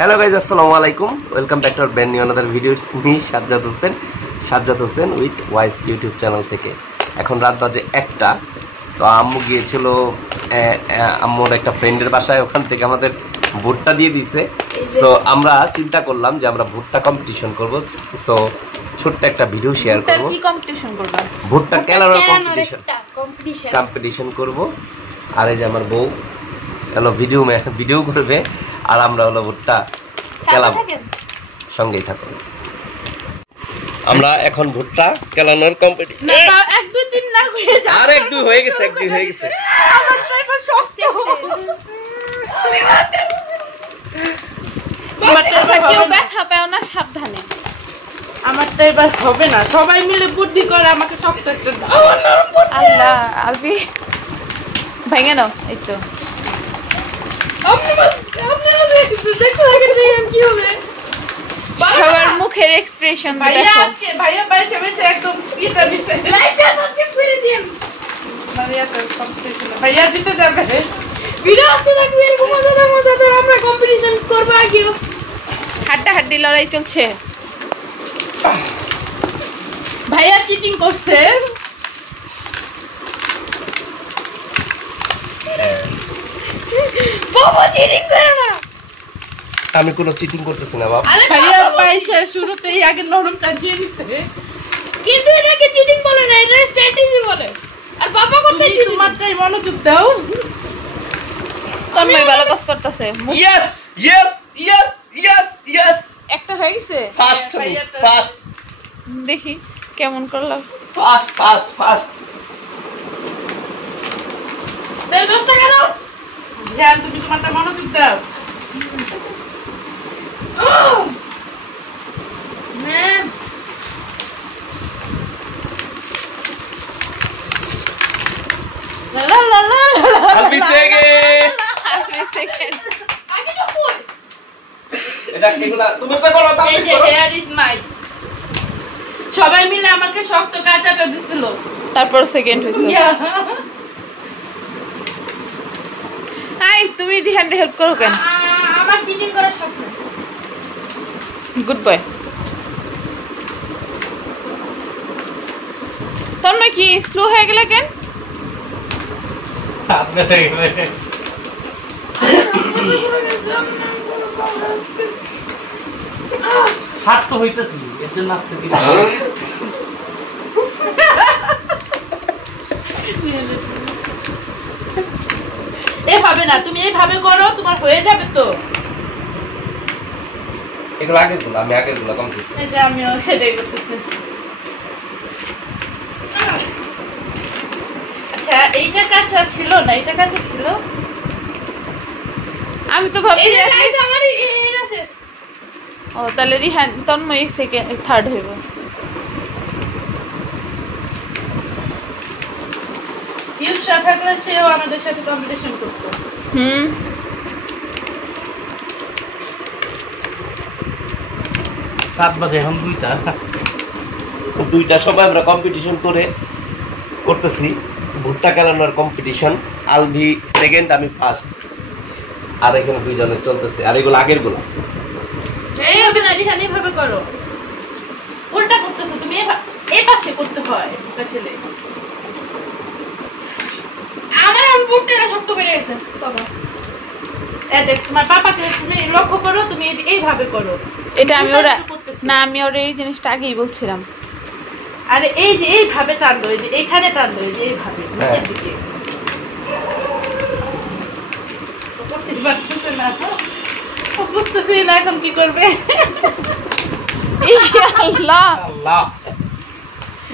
Hello guys, assalamu alaikum. Welcome back to our brand new another video. It's me Sajjad Hussain with wife YouTube channel থেকে। এখন রাত বাজে 1টা। তো আম্মু গিয়েছিল আম্মুর একটা ফ্রেন্ডের বাসায়, ওখান থেকে আমাদের ভুট্টা দিয়ে দিয়েছে। সো আমরা চিন্তা করলাম যে আমরা ভুট্টা কম্পিটিশন করব। সো ছোট্ট একটা ভিডিও শেয়ার করব। কি কম্পিটিশন করব? ভুট্টা ক্যালারি কম্পিটিশন করব। আর এই যে আমার বউ হলো ভিডিও করবে, আর আমরা হলো ভুট্টা কেলাম। সঙ্গেই থাকো। আমরা এখন ভুট্টা কেলানোর কম্পিটিশন না 1 2 3 না হয়ে যাচ্ছে। আর 1 2 হয়ে গেছে, 1 2 হয়ে গেছে। আমার তো এবার শক্ত। বাচ্চাটা কেউ ব্যথা পায় না, সাবধানে। আমারটা এবার হবে না, সবাই মিলে বুদ্ধি করে আমাকে শক্ত একটা দাও। আল্লাহ আলবি ভেঙে নাও। এই তো সবার মুখের এক্সপ্রেশন দেখো। ভাইয়া বাইচে বাইচে একদম এটা দিতে লাইক সাবস্ক্রাইব করে দিন। ভাইয়া জিতে যাবে। ভিডিও আসতে থাকবে, এরকম মজাদার আমরা কম্পিটিশন করব। আগে হাড্ডাহাড্ডি লড়াই চলছে। ভাইয়া চিটিং করছে। বাবা চিটিং করে না। আমি কোনো চিটিং করতেছি না বাবা। আরে ভাইয়া পাইছে শুরুতেই আগে নরমটা দিয়ে দিতে, কিন্তু এটাকে চিটিং বলে না, এটা স্ট্র্যাটেজি বলে। আর বাবা কোথায় চিটিং? তোমারটাই মনোযোগ দাও। তুমি ভালো কাজ করতেছে। Yes yes yes yes yes. একটা হয়ে গেছে। ফাস্ট দেখি কেমন করলাম। ফাস্ট দেড় 10 টাকা দাও। হ্যাঁ তুমি তোমারটা মনোযোগ দাও। ম্যাম লা লা লা আলবি সেকেন্ড। আগে তো কই এটা এগুলা তুমি তো করো। এই যে হেয়ার ইজ মাই। সবাই মিলে আমাকে শক্ত কাঁচাটা দিছিল, তারপর সেকেন্ড হইছে। হাই, তুমি রিহানরে হেল্প করো কেন? আমার চিটিং করার শখ না। Good boy. তন্ময় কি স্লো হয়ে গেল কেন? আপনি তো হাত তো হইতেছি, এর জন্য আসতে দিই। এভাবে না, তুমি এইভাবে করো, তোমার হয়ে যাবে তো। এগুলো আগের গুলো, আমি আগের গুলো কমপ্লিট। এই যে আমিও সেটাই করতেছি। আচ্ছা এইটা কাঁচা ছিল না, এটা কাঁচা ছিল। আমি তো ভাবছি এই যে আমার এটা শেষ। ও তাহলে রিহান তন্ময় সেকেন্ড থার্ড হইব। ইউসা থাকলে সেও আমাদের সাথে কম্পিটিশন করতো। সাত বাজে এখন 2টা সময় আমরা কম্পিটিশন করতেছি ভুট্টা কেলানোর কম্পিটিশন। আলভি সেকেন্ড, আমি ফার্স্ট। আর এখানে 2 জনের চলতেছে। আর এগুলো আগের গুলো। এই হবে না, রিহান এইভাবে করো। উল্টা করতেছো তুমি, এই পাশে করতে হয়। এটা ছেলে আমার আনবুটটা শক্ত বেড়ে গেছে বাবা। এই দেখ তোমার পাপাকে তুমি লক্ষ্য করো, তুমি এইভাবে করো। এটা আমি ওরা না, আমি ওরা এই জিনিসটা আগেই বলছিলাম। আরে এই যে এইভাবে টানলো, এই যে এখানে টানলো, এই যে এইভাবে নিচের দিকে। করতে পারছো না? বুঝতেছি না এখন কি করবে। আল্লাহ আল্লাহ।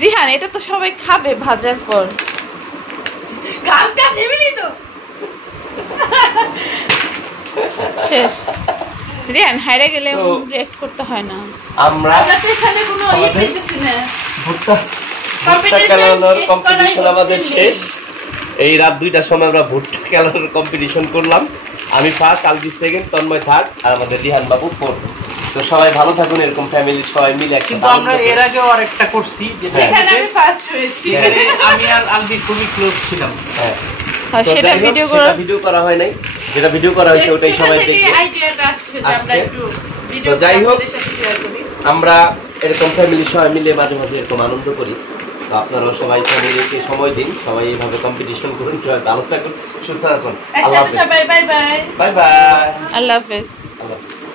রিহান এটা তো সবাই খাবে ভাজার পর। কালকা ফ্যামিলি তো শেষ। রিহান হাইরে গেলে রিঅ্যাক্ট করতে হয় না। আমরা তো এখানে কোনো পেয়েছি না। ভুট্টা কেলানোর কম্পিটিশন আমাদের শেষ। এই রাত 2টার সময় আমরা ভুট্টা কেলানোর কম্পিটিশন করলাম। আমি first, Albi second, Tanmoy third, আর আমাদের রিহান বাবু ফোর্থ। তো সবাই ভালো থাকুন, এরকম ফ্যামিলি সবাই মিলে একসাথে। কিন্তু আমরা এর আগেও আরেকটা করছি, যেখানে আমি ফার্স্ট হয়েছি। আমি আর আলবি খুবই ক্লোজ ছিলাম। হ্যাঁ, সেটা ভিডিও করা হয় নাই। যেটা ভিডিও করা হয়েছে ওটাই সবাই দেখবে। আইডিয়াটা আসছে যে আমরা আসছে। একটু তো ভিডিও যাই হোক, আপনাদের সাথে শেয়ার করি। আমরা এরকম ফ্যামিলি সবাই মিলে মাঝে মাঝে এরকম আনন্দ করি। তো আপনারাও সবাই ফ্যামিলিকে সময় দিন, সবাই এইভাবে কম্পিটিশন করুন, সবাই ভালো থাকুন, সুস্থ থাকুন। আল্লাহ হাফেজ। Bye bye bye. Bye bye. Allah হাফেজ। আল্লাহ হাফেজ।